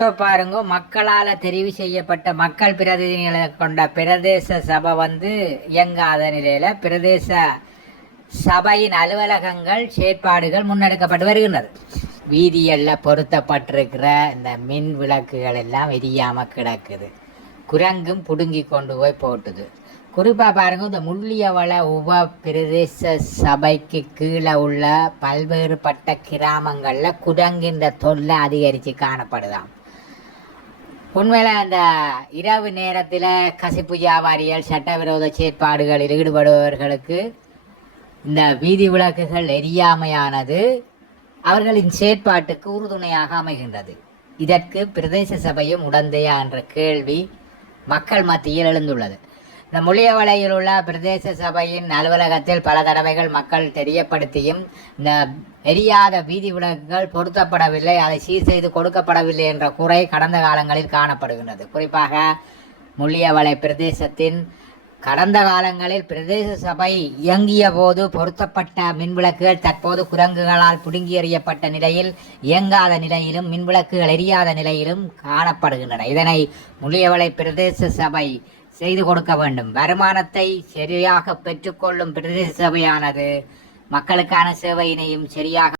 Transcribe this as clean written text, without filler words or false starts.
இப்போ பாருங்க, மக்களால் தெரிவு செய்யப்பட்ட மக்கள் பிரதிநிதிகளை கொண்ட பிரதேச சபை இயங்காத நிலையில் பிரதேச சபையின் அலுவலகங்கள் செயற்பாடுகள் முன்னெடுக்கப்பட்டு வருகின்றது. வீதிகளில் பொருத்தப்பட்டிருக்கிற இந்த மின் விளக்குகள் எல்லாம் எரியாமல் கிடக்குது. குரங்கும் பிடுங்கி கொண்டு போய் போட்டுது. குறிப்பாக பாருங்கள், இந்த முள்ளியவள உப பிரதேச சபைக்கு கீழே உள்ள பல்வேறுபட்ட கிராமங்களில் குரங்கின்ற தொல்லை அதிகரித்து காணப்படுதாம். உண்மையில் அந்த இரவு நேரத்தில் கசிப்பு வியாபாரிகள் சட்டவிரோத செயற்பாடுகளில் ஈடுபடுபவர்களுக்கு இந்த வீதி விளக்குகள் எரியாமையானது அவர்களின் செயற்பாட்டுக்கு உறுதுணையாக அமைகின்றது. இதற்கு பிரதேச சபையும் உடந்தையா என்ற கேள்வி மக்கள் மத்தியில் எழுந்துள்ளது. இந்த முள்ளியவளையில் உள்ள பிரதேச சபையின் அலுவலகத்தில் பல தடவைகள் மக்கள் தெரியப்படுத்தியும் இந்த எரியாத வீதி விளக்குகள் பொருத்தப்படவில்லை, அதை சீர் செய்து கொடுக்கப்படவில்லை என்ற குறை கடந்த காலங்களில் காணப்படுகின்றது. குறிப்பாக முள்ளியவளை பிரதேசத்தின் கடந்த காலங்களில் பிரதேச சபை இயங்கிய போது பொருத்தப்பட்ட மின்விளக்குகள் தற்போது குரங்குகளால் பிடுங்கி எறியப்பட்ட நிலையில் இயங்காத நிலையிலும் மின்விளக்குகள் எரியாத நிலையிலும் காணப்படுகின்றன. இதனை முள்ளியவளை பிரதேச சபை செய்து கொடுக்க வேண்டும். வருமானத்தை சரியாக பெற்றுக்கொள்ளும் பிரதேச சபையானது மக்களுக்கான சேவையினையும் சரியாக